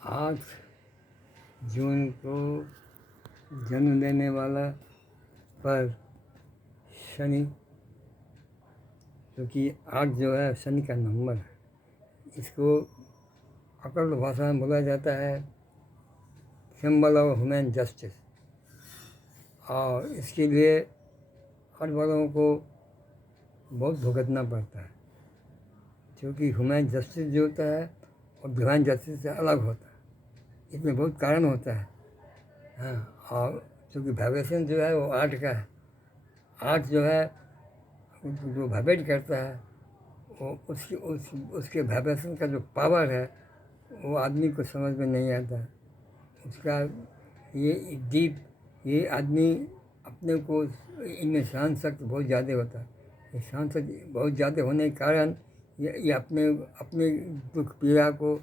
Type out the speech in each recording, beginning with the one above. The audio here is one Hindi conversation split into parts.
8 जून को जन्म लेने वाला पर शनि, क्योंकि 8 जो है शनि का नंबर है, इसको अकड़ भाषा में बोला जाता है सिंबल ऑफ ह्यूमन जस्टिस। और इसके लिए हर वालों को बहुत भुगतना पड़ता है, क्योंकि ह्यूमन जस्टिस जो होता है और डिवाइन जस्टिस से अलग होता है। इसमें बहुत कारण होता है। हाँ, और क्योंकि वाइब्रेशन जो है वो 8 का है। 8 जो है जो वाइब्रेट करता है वो उसके वाइब्रेशन का जो पावर है वो आदमी को समझ में नहीं आता। उसका ये आदमी अपने को, इनमें सहन शक्ति बहुत ज़्यादा होता है। ये सहन शक्ति बहुत ज़्यादा होने के कारण ये अपने दुख पीड़ा को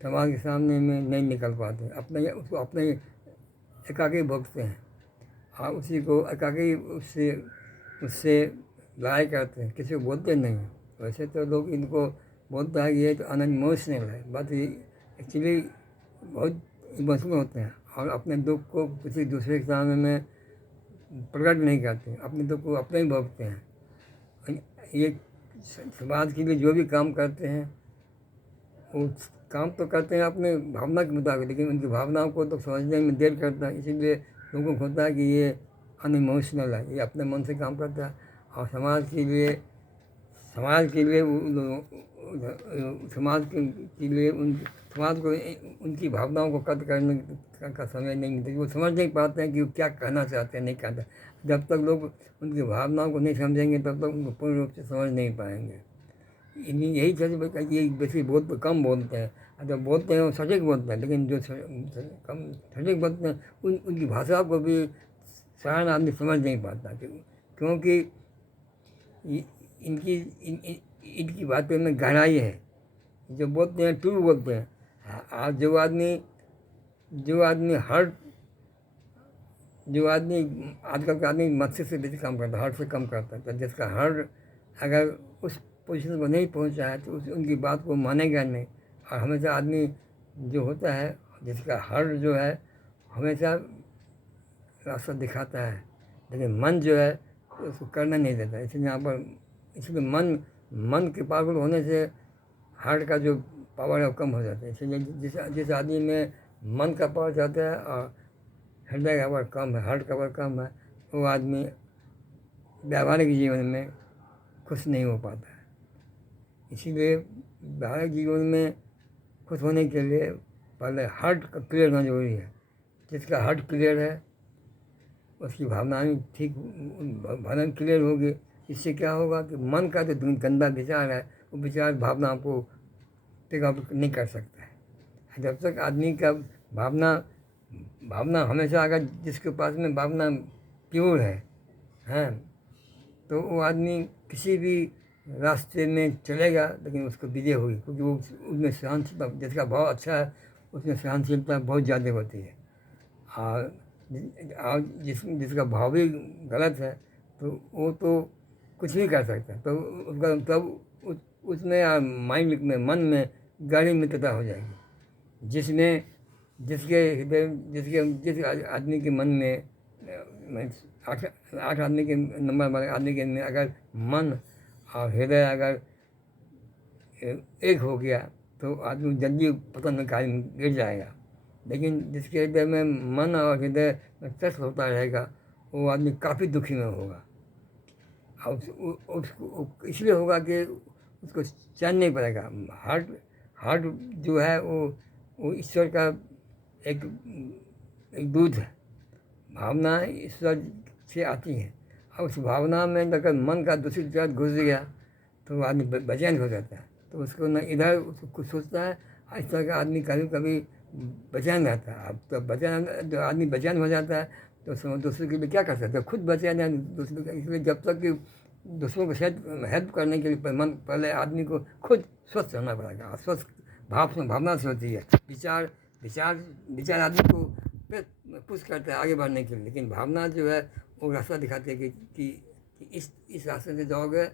समाज के सामने में नहीं निकल पाते। उसको अपने एकाकी भोगते हैं और उसी को एकाकी उससे लड़ाई करते हैं, किसी को बोलते नहीं। वैसे तो लोग इनको बोलता है कि ये तो अनइमोशनल है, बट ये एक्चुअली बहुत इमोशनल होते हैं और अपने दुख को किसी दूसरे के सामने में प्रकट नहीं करते, अपने दुख को अपने ही भोगते हैं। ये समाज के लिए जो भी काम करते हैं वो काम तो करते हैं अपने भावना के मुताबिक, लेकिन उनकी भावनाओं को तो समझने में देर करता है। इसीलिए लोगों को होता है कि ये अनइमोशनल है, ये अपने मन से काम करता है। और समाज के लिए समाज को उनकी भावनाओं को कद करने का समय नहीं मिलता। वो समझ नहीं पाते हैं कि वो क्या कहना चाहते हैं, नहीं कहते। जब तक लोग उनकी भावनाओं को नहीं समझेंगे तब तक उनको पूर्ण रूप से समझ नहीं पाएंगे। यही चीज़ ये बेसिक बहुत कम बोलते हैं। जब बोलते हैं वो सटीक बोलते हैं, लेकिन जो कम सटीक बोलते हैं उनकी भाषा को भी साधारण आदमी समझ नहीं पाता, क्योंकि इनकी बातों में गहराई है। जो बोलते हैं ट्रू बोलते हैं। आज जो आजकल का आदमी मस्तिष्क से बेसी काम करता है, हार्ट से कम करता है। तो जिसका हार्ट अगर उस पोजीशन को नहीं पहुंचा है तो उनकी बात को मानेगा नहीं। और हमेशा आदमी जो होता है जिसका हार्ट जो है हमेशा रास्ता दिखाता है, लेकिन मन जो है उसको करना नहीं देता। इसलिए मन के पागल होने से हार्ट का जो पावर है वो कम हो जाता है। इसलिए जिस आदमी में मन का पावर ज़्यादा है और हृदय का पावर कम है, हार्ट का पावर कम है, वो आदमी व्यावहारिक जीवन में खुश नहीं हो पाता है। इसीलिए व्यावहारिक जीवन में खुश होने के लिए पहले हार्ट का क्लियर होना जरूरी है। जिसका हार्ट क्लियर है उसकी भावनाएं ठीक भावना क्लियर होगी। इससे क्या होगा कि मन का जो गंदा विचार है वो विचार भावनाओं को पिकअप नहीं कर सकता है। जब तक आदमी का भावना हमेशा, अगर जिसके पास में भावना प्योर है, हैं, तो वो आदमी किसी भी रास्ते में चलेगा लेकिन उसको विजय होगी, क्योंकि वो उसमें सहनशीलता, जिसका भाव अच्छा है उसमें सहनशीलता बहुत ज़्यादा होती है। और जिसका भाव भी गलत है तो वो तो कुछ भी कर सकता है। तो उसका तब उसमें माइंड में, मन में गहरी मित्रता हो जाएगी। जिस आदमी के मन में 8 आदमी के नंबर वाले आदमी के में अगर मन और हृदय अगर एक हो गया तो आदमी जल्दी पतन में गिर जाएगा। लेकिन जिसके हृदय में मन और हृदय में ट्रस्ट होता रहेगा वो आदमी काफ़ी दुखी में होगा। और उसको इसलिए होगा कि उसको चैन नहीं पड़ेगा। हार्ट जो है वो ईश्वर का एक दूत है। भावना ईश्वर से आती है और उस भावना में अगर मन का दूसरी तरफ घुस गया तो आदमी बेचैन हो जाता है। तो उसको न इधर उसको कुछ सोचता है। इस तरह का आदमी कभी कभी बेचैन रहता है। अब तो जो आदमी बेचैन हो जाता है तो दूसरे के लिए क्या कर सकता है, खुद बेचैन है दूसरे का। इसलिए जब तक कि दूसरों को हेल्प करने के लिए पहले आदमी को खुद स्वस्थ रहना पड़ेगा। स्वस्थ भावना से होती है। विचार आदमी को पुश करता है आगे बढ़ने के लिए, लेकिन भावना जो है वो रास्ता दिखाती है कि इस रास्ते से जाओगे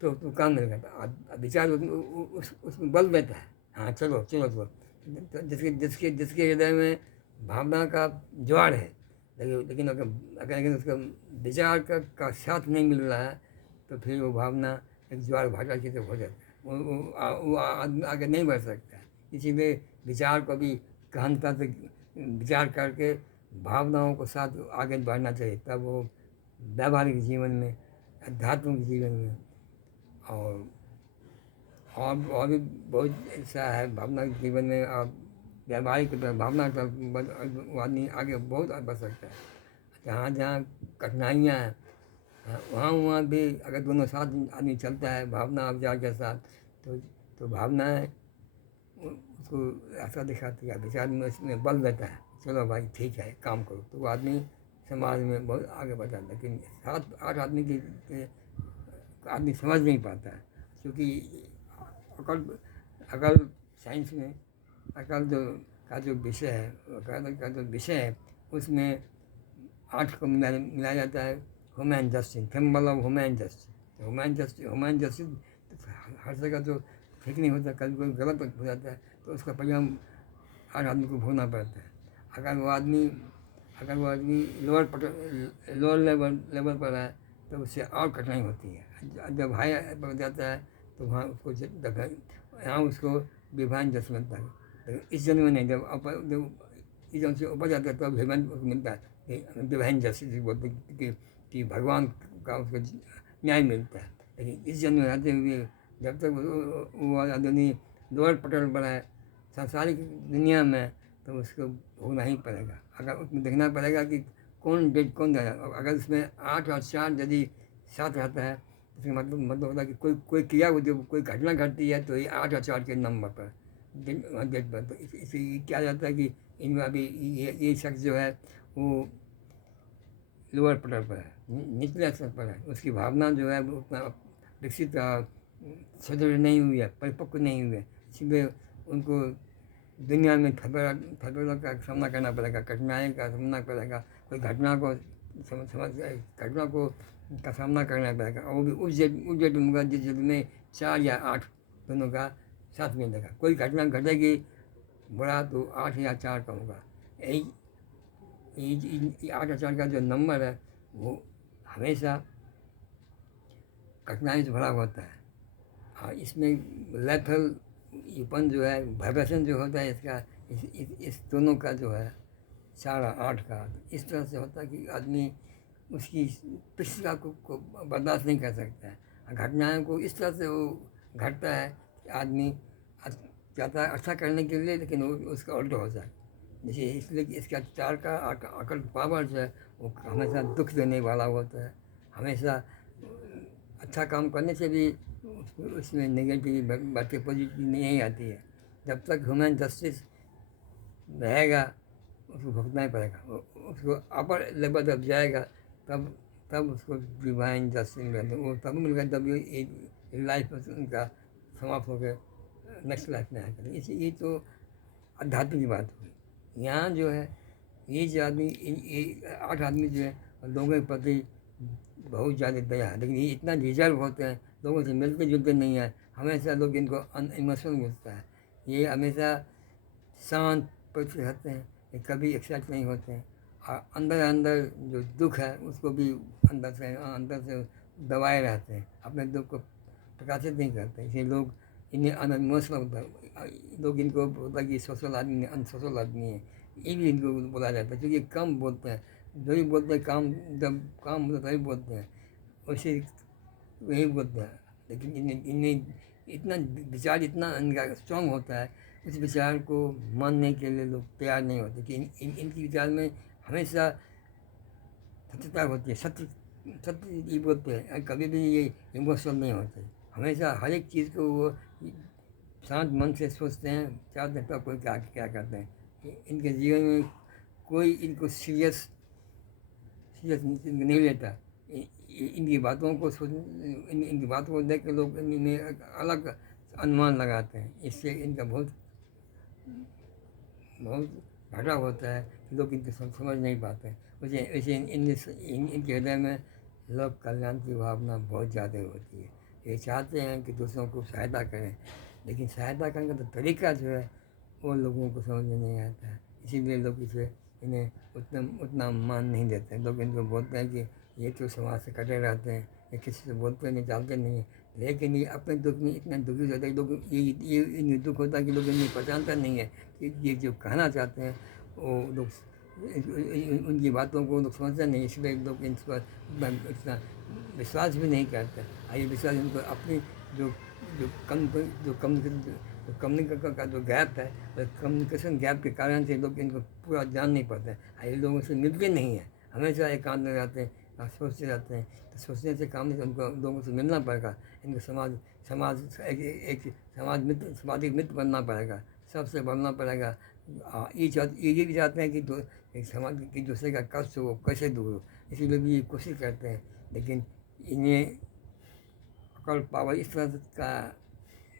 तो काम नहीं करता। विचार उसमें बल देता है। हाँ चलो चलो चलो, तो जिसके जिसके जिसके हृदय में भावना का ज्वार है, लेकिन अगर उसका विचार का साथ नहीं मिल रहा है, तो फिर वो भावना एक ज्वार भाटा की तरफ हो जाता है, वो आदमी आगे नहीं बढ़ सकता है। इसीलिए विचार को भी गहनता से विचार करके भावनाओं को साथ आगे बढ़ना चाहिए, तब वो व्यावहारिक जीवन में, आध्यात्मिक जीवन में, और भी बहुत ऐसा है भावना के जीवन में। आप व्यावहारिक भावना का वो आदमी आगे बहुत बढ़ सकता है। जहाँ जहाँ कठिनाइयाँ हैं, वहाँ भी अगर दोनों साथ आदमी चलता है भावना और विचार के साथ, तो भावनाएँ उसको रास्ता दिखाती है, विचार में उसमें बल देता है, चलो भाई ठीक है काम करो, तो वो आदमी समाज में बहुत आगे बढ़ता है। लेकिन 7-8 आदमी के आदमी समझ नहीं पाता है, क्योंकि अकल अकल साइंस में अकल जो विषय है, अकल का जो विषय है, उसमें 8 को मिलाया जाता है human justice, symbol of human justice. Human justice हर जगह तो ठीक नहीं होता, कभी कोई गलत हो जाता है, तो उसका परिणाम हर आदमी को भोगना पड़ता है। अगर वो आदमी लोअर लेवल पर है, तो उससे और कठिनाई होती है। जब हाई पर जाता है, तो वहाँ उसको यहाँ उसको डिवाइन जस्ट मिलता है, लेकिन इस जन्म में नहीं। जब इस जन्म से ऊपर जाता है, तब डिवाइन मिलता है, डिवाइन जस्टिस बोलते हैं कि भगवान का उसको न्याय मिलता है। लेकिन इस जन्म में रहते हुए जब तक वो आदमी लोअर पटल पर है सांसारिक दुनिया में, तो उसको भोगना ही पड़ेगा। अगर उसमें देखना पड़ेगा कि कौन डेट कौन जाएगा। अगर उसमें 8 और 4 यदि साथ रहता है, इसका मतलब होता है कि कोई क्रिया जो कोई घटना घटती है, तो ये 8 और 4 के नंबर पर डेट पर, तो इससे क्या जाता है कि इनमें अभी ये शख्स जो है वो लोअर पटल पर है, निचले स्तर पर है, उसकी भावना जो है वो उतना विकसित सुदृढ़ नहीं हुई है, परिपक्व नहीं हुई है, इसलिए उनको दुनिया में थपेड़ों का सामना करना पड़ेगा, कठिनाई का सामना पड़ेगा, कोई घटना को घटना को का सामना करना पड़ेगा, और वो भी उस जेट में होगा जिस जेट में 4 या 8 दोनों का साथ मिलेगा। कोई घटना घटेगी बुरा, तो 8 या 4 का होगा। यही 8 और 4 का जो नंबर है, वो हमेशा कठिनाई से भरा होता है। और इसमें लेथल यूपन जो है, वाइब्रेशन जो होता है इसका, इस दोनों का जो है 4 और 8 का, इस तरह से होता है कि आदमी उसकी पिछला को बर्दाश्त नहीं कर सकता है। घटनाओं को इस तरह से वो घटता है कि आदमी चाहता है अच्छा करने के लिए, लेकिन वो उसका उल्टा होता है। जैसे इसलिए कि इसका 4 का अकल पावर जो है, वो हमेशा दुख देने वाला होता है। हमेशा अच्छा काम करने से भी उसमें नेगेटिव बातें पॉजिटिव नहीं आती है। जब तक ह्यूमन जस्टिस रहेगा, उसको भुगतना ही पड़ेगा। उसको अपर लेवल जब जाएगा, तब उसको डिवाइन जस्टिस मिलेगा। वो तब मिलेगा जब ये लाइफ उनका समाप्त होकर नेक्स्ट लाइफ में आएगा। ये तो आध्यात्मिक बात हुई। यहाँ जो है, ये जो आदमी 8 आदमी जो है, लोगों के प्रति बहुत ज़्यादा दया है, लेकिन ये इतना रिजर्व होते हैं, लोगों से मिलते जुलते नहीं हैं। हमेशा लोग इनको इमोशनल मिलता है, ये हमेशा शांत पर रहते हैं, ये कभी एक्साइट नहीं होते हैं, और अंदर जो दुख है उसको भी अंदर से दबाए रहते हैं, अपने दुख को प्रकाशित नहीं करते। इसलिए लोग इन्हें अनइमोशनल लोग इनको बोलता है कि सोशल आदमी अनसोशल आदमी है, ये भी इनको बोला जाता है, क्योंकि कम बोलते हैं। जो ही बोलते हैं काम, जब काम होता है तभी बोलते हैं, वैसे वही बोलते हैं। लेकिन इन्हें इतना विचार इतना इनका स्ट्रांग होता है, उस विचार को मानने के लिए लोग तैयार नहीं होते कि इनके विचार में हमेशा सत्यता होती है, सत्य ये बोलते हैं, कभी भी ये इमोशनल नहीं होते। हमेशा हर एक चीज़ को वो शांत मन से सोचते हैं, चाहते हैं कोई क्या करते हैं। इनके जीवन में कोई इनको सीरियस नहीं लेता। इनकी बातों को इनकी बातों को देख के लोग इन्हें अलग अनुमान लगाते हैं। इससे इनका बहुत घाटा होता है, लोग इनको समझ नहीं पाते। वैसे इनके हृदय में लोक कल्याण की भावना बहुत ज़्यादा होती है। ये चाहते हैं कि दूसरों को सहायता करें, लेकिन सहायता करने का तो तरीका जो है वो लोगों को समझ में नहीं आता है। इसीलिए लोग इसे इन्हें उतना उतना मान नहीं देते। लोग इनको बोलते हैं कि ये तो समाज से कटे रहते हैं, ये किसी से बोलते नहीं चालते नहीं हैं। लेकिन ये अपने दुख में इतना दुखी होता है, लोग ये इन्हें दुख होता है कि लोग इन्हें पहचानता नहीं है कि ये जो कहना चाहते हैं वो लोग उनकी बातों को लोग समझते नहीं, इसलिए लोग इन पर इतना विश्वास भी नहीं करते। ये विश्वास इनको अपनी जो जो कम जो कम जो कम्युनिकेशन का जो गैप है, कम्युनिकेशन गैप के कारण से लोग इनको पूरा जान नहीं पाते हैं। ये लोगों से मिलते नहीं हैं, हमेशा एकांत में रहते हैं और सोचते रहते हैं। तो सोचने से काम नहीं, उनको लोगों से मिलना पड़ेगा। इनको समाज समाज एक समाज मित्र, सामाजिक मित्र बनना पड़ेगा, सबसे बनना पड़ेगा। ये भी चाहते हैं कि एक समाज की दूसरे का कष्ट हो कैसे दूर हो, इसीलिए भी ये कोशिश करते हैं। लेकिन इन्हें अकल पावर इस तरह का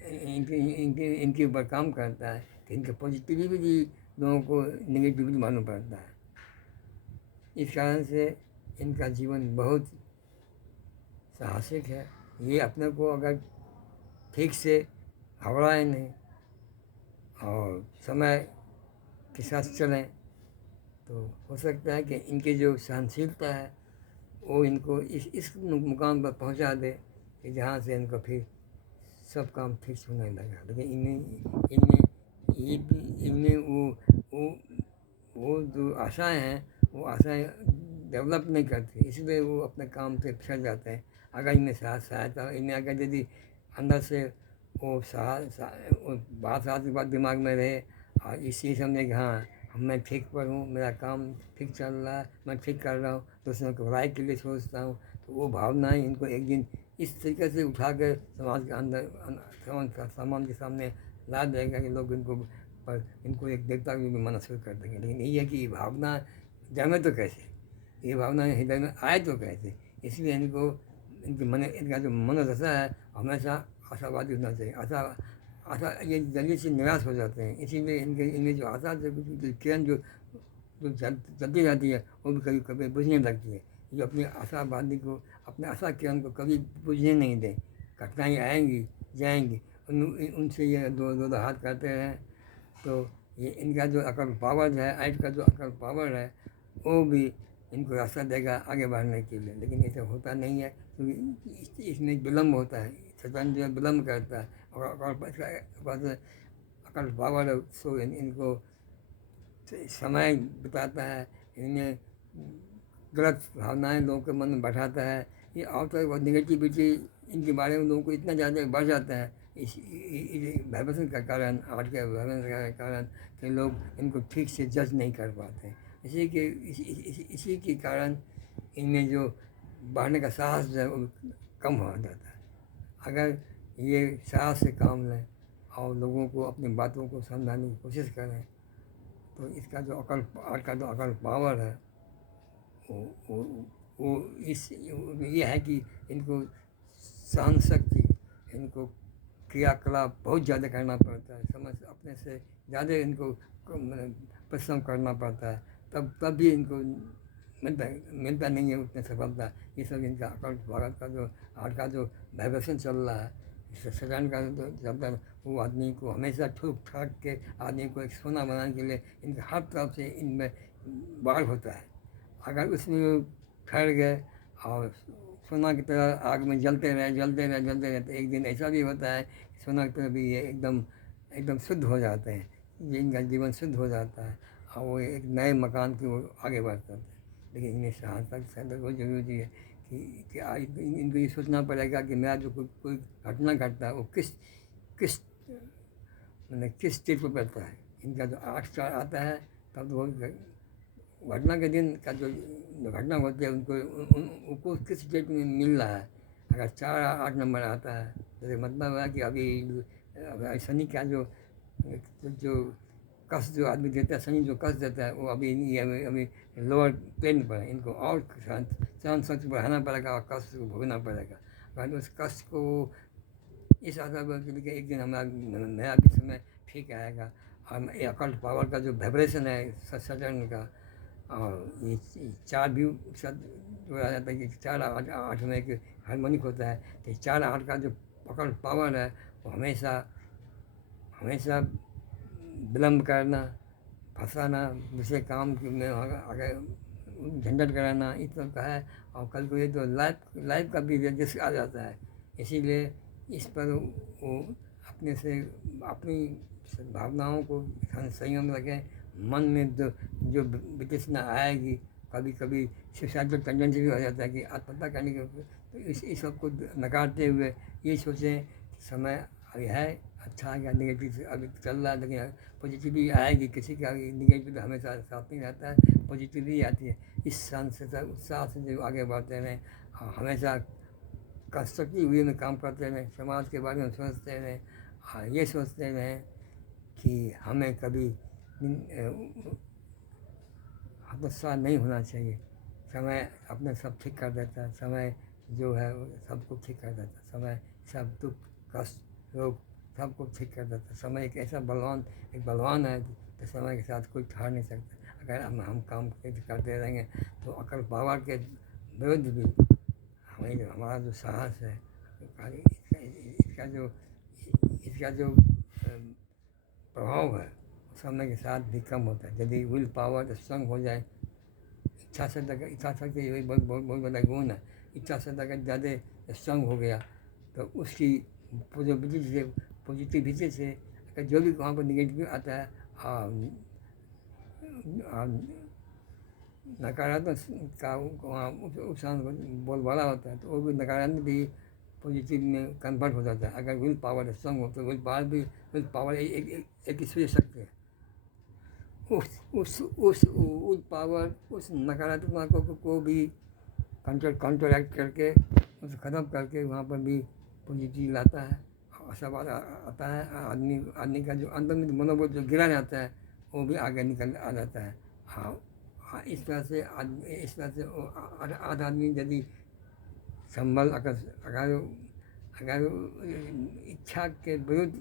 इनके ऊपर काम करता है कि इनके पॉजिटिविटी लोगों को नेगेटिविटी मालूम पड़ता है। इस कारण से इनका जीवन बहुत साहसिक है। ये अपने को अगर ठीक से घबराए नहीं और समय के साथ चलें तो हो सकता है कि इनकी जो सहनशीलता है वो इनको इस मुकाम पर पहुंचा दे कि जहाँ से इनको फिर सब काम ठीक से होने लगा। लेकिन इनमें वो जो आशाएं हैं वो आशाएं डेवलप नहीं करती, इसलिए वो अपने काम से फिर जाते हैं। अगर इन्हें सहायता इन्हें अगर यदि अंदर से वो बात के बाद दिमाग में रहे और इसी समझे कि हाँ मैं ठीक पर हूँ, मेरा काम ठीक चल रहा है, मैं ठीक कर रहा हूँ, दूसरों की भलाई के लिए सोचता हूँ, तो वो भावनाएं इनको एक दिन इस तरीके से उठा कर समाज के अंदर समाज के सामने ला देगा कि लोग इनको एक देवता भी मानना शुरू कर देंगे। लेकिन यही है कि ये भावना जमे तो कैसे, ये भावना हृदय में आए तो कैसे। इसलिए इनका जो मनोदशा है हमेशा आशावादी होना चाहिए। आशा ये जल्दी से निराश हो जाते हैं, इसीलिए इनमें जो आशा जो किरण जो चलती रहती है वो भी कभी कभी बुझने लगती है। जो अपनी आशावादी को, अपने आशा किरण को कभी बुझने नहीं दें। कठिनाई आएंगी जाएंगी, उनसे ये दो हाथ करते रहें तो ये इनका जो अकल पावर है, आइट का जो अकल पावर है वो भी इनको रास्ता देगा आगे बढ़ने के लिए। लेकिन ऐसा होता नहीं है क्योंकि इसमें विलम्ब होता है, शैतान जो है विलम्ब करता है और अकल पावर सो इनको समय बिताता है, इनमें गलत भावनाएं लोगों के मन में बैठाता है। ये और तो निगेटिविटी इनके बारे में लोगों को इतना ज़्यादा बढ़ जाता है इस वाइब्रेशन का कारण, आर्ट के वाइब्रेशन के कारण कि लोग इनको ठीक से जज नहीं कर पाते। इसी के कारण इनमें जो बढ़ने का साहस जो है वो कम हो जाता है। अगर ये साहस से काम लें और लोगों को अपनी बातों को समझाने की कोशिश करें तो इसका जो आर्ट का जो अकल पावर है वो ये है कि इनको सहन शक्ति, इनको क्रियाकलाप बहुत ज़्यादा करना पड़ता है, समझ अपने से ज़्यादा इनको परिश्रम करना पड़ता है, तब भी इनको मिलता नहीं है उतनी सफलता। ये सब इनका अकल भारत का जो आर्ट का जो वाइब्रेशन चल रहा है, शैतान का जो चलता है वो आदमी को हमेशा ठूक ठाक के आदमी को एक सोना बनाने के लिए इनके हर तरफ से इनमें बाढ़ होता है। अगर उसमें ठहर गए और सोना की तरह आग में जलते रहे तो एक दिन ऐसा भी होता है कि सोना की तरह भी ये एकदम शुद्ध हो जाते हैं, इनका जीवन शुद्ध हो जाता है और वो एक नए मकान की ओर आगे बढ़ते हैं। लेकिन इन्हें साहस बहुत जरूरी है कि इनको ये सोचना पड़ेगा कि मेरा जो कोई घटना घटता है वो किस चीज़ पर पड़ता है। इनका जो 8 स्टार आता है तब तो घटना के दिन का जो घटना होती है उनको किस डेट में मिल रहा है। अगर 4-8 नंबर आता है तो मतलब है कि अभी शनि का जो कष्ट जो आदमी देता है, शनि जो कष्ट देता है वो अभी लोअर प्लेन पर है। इनको और सहन शक्ति बढ़ाना पड़ेगा और कष्ट को भोगना पड़ेगा। अगर उस कष्ट को इस आधार पर कि एक दिन हमारा नया भी समय ठीक आएगा और ये अकल पावर का जो वाइब्रेशन है सटर्न का और ये 4 भी साथ जोड़ा जाता है कि 4-8 में एक हार्मोनिक होता है। तो 4-8 का जो अकल पावर है वो हमेशा हमेशा विलम्ब करना, फंसाना, दूसरे काम में अगर झंझट कराना, इस सब का है। और कल को ये तो लाइफ का भी रिस्क आ जाता है। इसीलिए इस पर वो अपने से अपनी भावनाओं को संयम रखें। मन में जो वितृष्णा आएगी, कभी कभी सुसाइडल टेंडेंसी भी हो जाता है कि आत्महत्या करने के, तो इस सब को नकारते हुए ये सोचें समय अभी है, अच्छा आ गया, नेगेटिव अभी चल रहा है, लेकिन पॉजिटिव भी आएगी। किसी का नेगेटिव हमेशा साथ नहीं रहता है, पॉजिटिव ही आती है। इस शांत से उत्साह से जो आगे बढ़ते रहें, हमेशा कंस्ट्रक्टिव वे में काम करते रहें, समाज के बारे में सोचते रहें, ये सोचते रहें कि हमें कभी हतोत्साह नहीं होना चाहिए। समय अपने सब ठीक कर देता है। समय जो है वो सबको ठीक कर देता है। समय सब दुख, कष्ट, रोग सबको ठीक कर देता है। समय एक ऐसा बलवान है कि समय के साथ कोई हार नहीं सकता। अगर हम काम करते रहेंगे तो अकल पावर के विरुद्ध भी हमारा जो साहस है, इसका जो प्रभाव है समय के साथ भी कम होता है। यदि विल पावर स्ट्रांग हो जाए, इच्छा शक्ति यही बहुत बड़ा गुण है। इच्छा शक्ति अगर ज़्यादा स्ट्रांग हो गया तो उसकी पॉजिटिविटी से अगर जो भी वहाँ पर निगेटिव आता है, नकारात्मक का वहाँ नुकसान बहुत बड़ा होता है, तो वो भी नकारात्मक भी पॉजिटिव में कन्वर्ट हो जाता है। अगर विल पावर स्ट्रांग हो तो विल पावर एक ईश्वरीय शक्ति है। उस पावर, उस नकारात्मक को भी काउंटरएक्ट करके, उसे ख़त्म करके वहाँ पर भी पॉजिटिव लाता है, आशावाद आता है। आदमी का जो अंदर में मनोबल जो गिरा जाता है वो भी आगे निकल आ जाता है। हाँ, इस तरह से आदमी यदि संभल अगर इच्छा के विरुद्ध,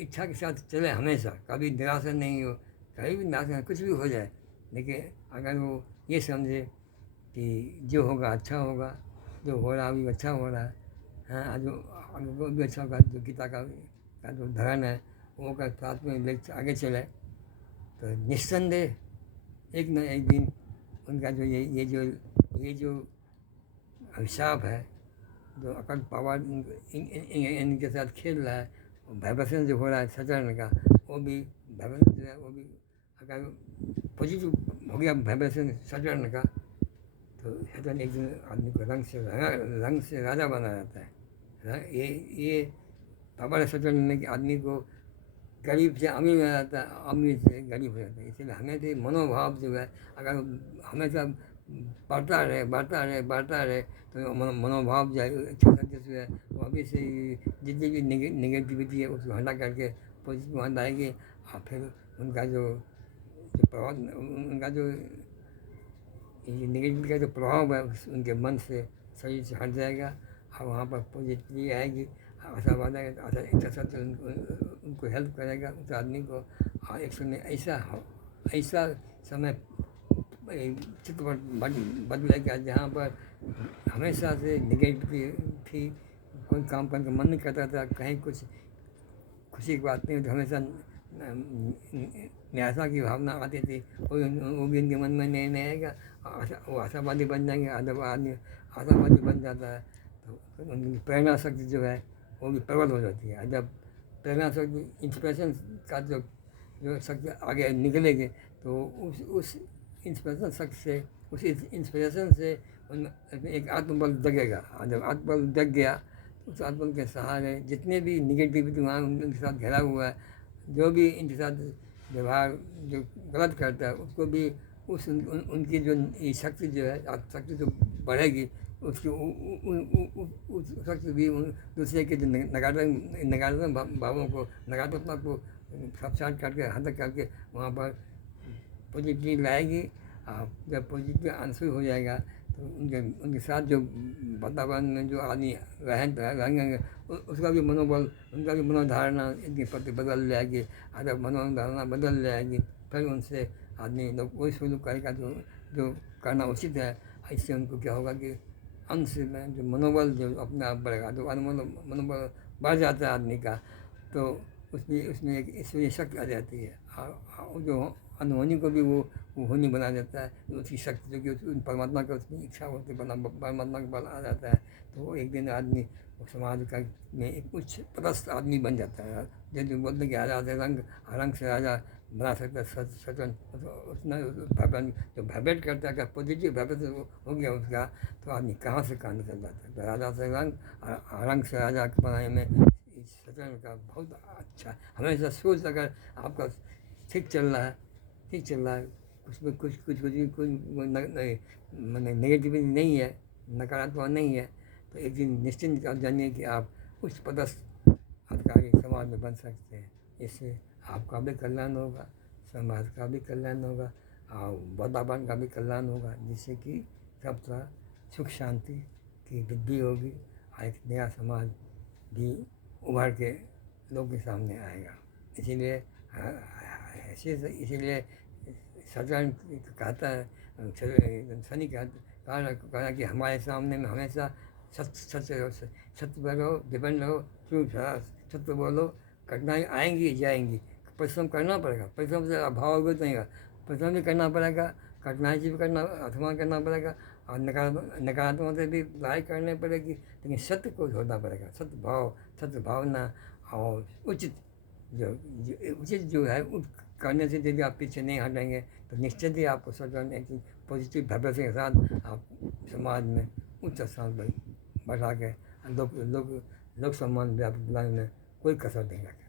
इच्छा के साथ चले, हमेशा कभी निराशा नहीं हो, कहीं भी निराशा कुछ भी हो जाए, लेकिन अगर वो ये समझे कि जो होगा अच्छा होगा, जो हो रहा अभी अच्छा हो रहा है, हाँ, जो भी अच्छा होगा, जो गीता का जो धर्म है वो का साथ में ले आगे चले, तो निस्संदेह एक न एक दिन उनका जो ये जो अभिशाप है, जो अकल पावर इनके साथ खेल रहा है, वाइब्रेशन जो हो रहा है सचरण का, वो भी वाइब्रेशन जो है वो भी अगर पॉजिटिव हो गया वाइब्रेशन सचरण का, तो सचरण एक दिन आदमी को रंग से राजा बना जाता है। ये पावर सचरण में कि आदमी को गरीब से अमीर हो जाता है, अमीर से गरीब हो जाता है। इसलिए हमें से मनोभाव जो है अगर हमेशा बढ़ता रहे तो मनोभाव जो है, इच्छा शक्ति जो है वो अभी से जितनी भी नेगेटिविटी है उसको हटा करके पॉजिटिव हट आएगी। और फिर उनका जो प्रभाव, उनका जो नेगेटिविटी का जो प्रभाव है उनके मन से, शरीर से हट जाएगा और वहाँ पर पॉजिटिविटी आएगी, आशावाद आएगा, इच्छा शक्ति उनको हेल्प करेगा उस आदमी को। और एक समय ऐसा समय चित्र बदलेगा जहाँ पर हमेशा से नेगेटिविटी थी, कोई काम करने का मन नहीं करता था, कहीं कुछ खुशी की बात नहीं होती, हमेशा निराशा की भावना आती थी, वो भी उनके मन में नहीं आएगा। वो आशावादी बन जाएंगे, आदमी आशावादी बन जाता है तो उनकी प्रेरणा शक्ति जो है वो भी प्रबल हो जाती है। जब प्रेरणा शक्ति, इंस्पिरेशन का जो शक्ति आगे निकलेगी तो उस इंस्पिरेशन शक्ति से, उस इंस्पिरेशन से एक आत्मबल जगेगा। जब आत्मबल जग गया तो उस आत्मबल के सहारे जितने भी निगेटिविटी वहाँ उनके साथ घिरा हुआ है, जो भी इनके साथ व्यवहार जो गलत करता है उसको भी उनकी जो शक्ति जो है, शक्ति जो बढ़ेगी उसकी उस शक्ति भी दूसरे के जो नकारात्मक भावों को, नकारात्मक को साफ करके हद करके वहाँ पर पॉजिटिव लाएगी। जब पॉजिटिव आंसर हो जाएगा तो उनके साथ जो वातावरण में जो आदमी रहेंगे उसका भी मनोबल, उनका भी मनोधारणा इनके प्रति बदल जाएगी। जब मनोधारणा बदल जाएगी फिर उनसे आदमी लोग वही शुरू करेगा जो करना उचित है। इससे उनको क्या होगा कि अंश में जो मनोबल जो अपने आप बढ़ेगा, तो मनोबल बढ़ जाता है आदमी का, तो उसमें उसमें एक ईश्वरीय शक्ति आ जाती है, और जो अनहोनी को भी वो होनी बना देता है, उसकी शक्ति जो कि परमात्मा का उसकी इच्छा होती है, परमात्मा का बल आ जाता है, तो वो एक दिन आदमी समाज का में एक उच्च पदस्थ आदमी बन जाता है। जो बोलते हैं कि राजा रंग से राजा बना सकता है सचन, तो उतना जो वाइब्रेट करता है, अगर पॉजिटिव वाइब्रेट हो गया उसका, तो आदमी कहाँ से कहाँ निकल जाता है। तो राजा से रंग से राजा के बनाने में इस सचन का बहुत अच्छा, हमेशा सोच अगर आपका ठीक चल रहा है, ठीक चल रहा है, उसमें कुछ मैंने नेगेटिविटी नहीं है, नकारात्मक नहीं है, तो एक दिन निश्चिंत आप जानिए कि आप उच्च पदस्थ अधिकारी समाज में बन सकते हैं। इससे आपका भी कल्याण होगा, समाज का भी कल्याण होगा, और वातावरण का भी कल्याण होगा, जिससे कि सब तरह सुख शांति की वृद्धि होगी, और एक नया समाज भी उभर के लोग के सामने आएगा। इसीलिए इसीलिए सचन कहता है, शनि कहा कि हमारे सामने में हमेशा सत्य पर रहो, डिपेंड रहो, सत्य बोलो, कठिनाई आएंगी जाएंगी, परिश्रम करना पड़ेगा, परिश्रम से अभाव होगा तो नहीं होगा, परिश्रम भी करना पड़ेगा, कठिनाई से भी अथवा करना पड़ेगा, और नकारात्मक से भी लड़ाई करनी पड़ेगी, लेकिन सत्य को छोड़ना पड़ेगा, सत्य भावना और उचित उचित जो है करने से यदि आप पीछे नहीं हटेंगे, तो निश्चित ही आपको सचन एक पॉजिटिव वाइब्रेशन के साथ आप समाज में उच्च स्थान पर बढ़ा के लोक सम्मान भी आप दिलाने में कोई कसर नहीं रखें।